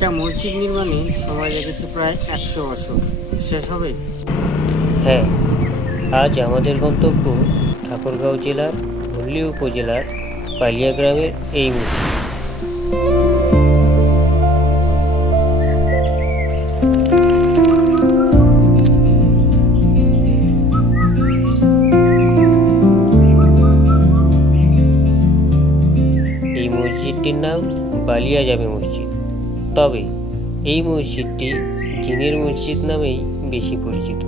একটা মসজিদ নির্মাণে সময় লেগেছে প্রায় 100 বছর। শেষ হবে? হ্যাঁ, আজ আমাদের গন্তব্য ঠাকুরগাঁও জেলার হুগলি উপজেলার পালিয়া গ্রামের এই মসজিদ। এই মসজিদটির নাম বালিয়া জামে মসজিদ। তবে এই মসজিদটি জিনের মসজিদ নামেই বেশি পরিচিত।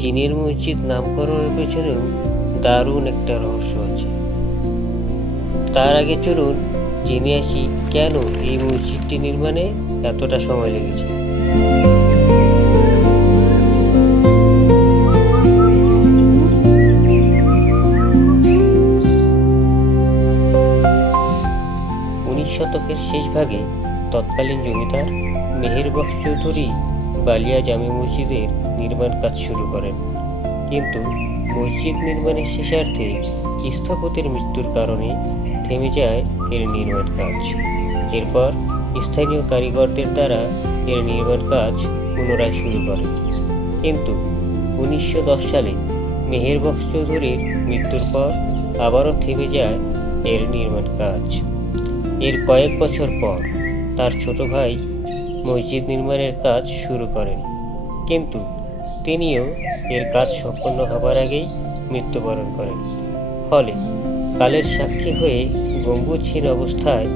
জিনের মসজিদ নামকরণের পেছনেও দারুণ একটা রহস্য আছে। তার আগে চলুন জেনে আসি কেন এই মসজিদটি নির্মাণে এতটা সময় লেগেছে। 19 শতকের শেষ ভাগে তৎকালীন জমিদার মেহের বক্স চৌধুরী বালিয়া জামে মসজিদের নির্মাণ কাজ শুরু করেন। কিন্তু মসজিদ নির্মাণের শেষার্ধে স্থপতির মৃত্যুর কারণে থেমে যায় এর নির্মাণ কাজ। এরপর স্থানীয় কারিগরদের দ্বারা এর নির্মাণ কাজ পুনরায় শুরু করেন। কিন্তু 1910 সালে মেহের বক্স চৌধুরীর মৃত্যুর পর আবারও থেমে যায় এর নির্মাণ কাজ। এর কয়েক বছর পর তার ছোট ভাই মসজিদ নির্মাণের কাজ শুরু করেন, কিন্তু তিনিও এর কাজ সম্পন্ন হবার আগেই মৃত্যুবরণ করেন। ফলে কালের সাক্ষী হয়ে গম্বুজহীন অবস্থায়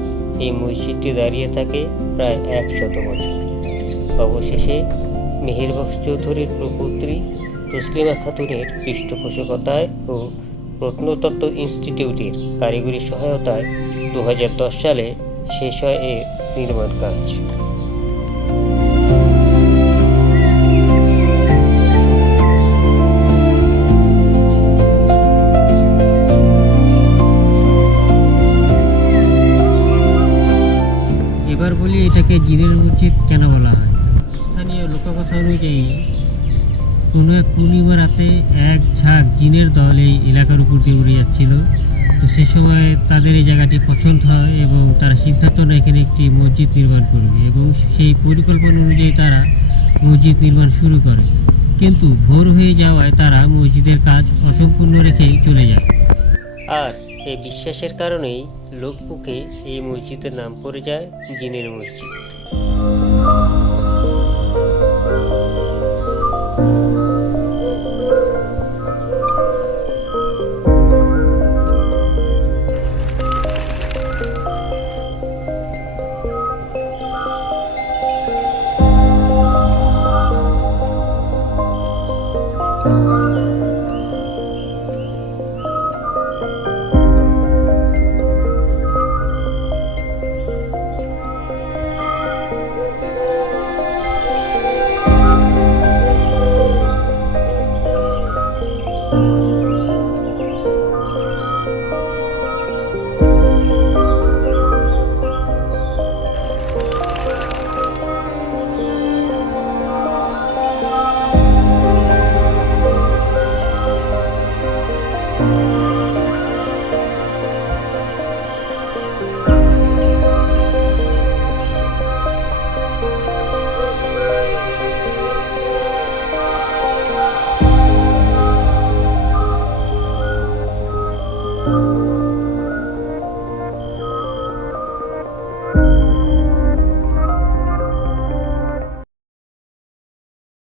এই মসজিদটি দাঁড়িয়ে থাকে প্রায় 100 বছর। অবশেষে মেহের বক্স চৌধুরীর প্রপুত্রী তসলিমা খাতুনের পৃষ্ঠপোষকতায় ও প্রত্নতত্ত্ব ইনস্টিটিউটের কারিগরি সহায়তায় 2010 সালে শেষ হয় এর নির্মাণ কাজ। এবার বলি এটাকে জিনের মসজিদ কেন বলা হয়। স্থানীয় লোককথা অনুযায়ী কোনো এক পূর্ণিমা রাতে এক ঝাঁক জিনের দল এই এলাকার উপর দিয়ে উড়ে যাচ্ছিল। তো সে সময় তাদের এই জায়গাটি পছন্দ হয় এবং তারা সিদ্ধান্ত নেয় এখানে একটি মসজিদ নির্মাণ করবে, এবং সেই পরিকল্পনা অনুযায়ী তারা মসজিদ নির্মাণ শুরু করে। কিন্তু ভোর হয়ে যাওয়ায় তারা মসজিদের কাজ অসম্পূর্ণ রেখেই চলে যায়। আর এই বিশ্বাসের কারণেই লোকমুখে এই মসজিদের নাম পড়ে যায় জিনের মসজিদ।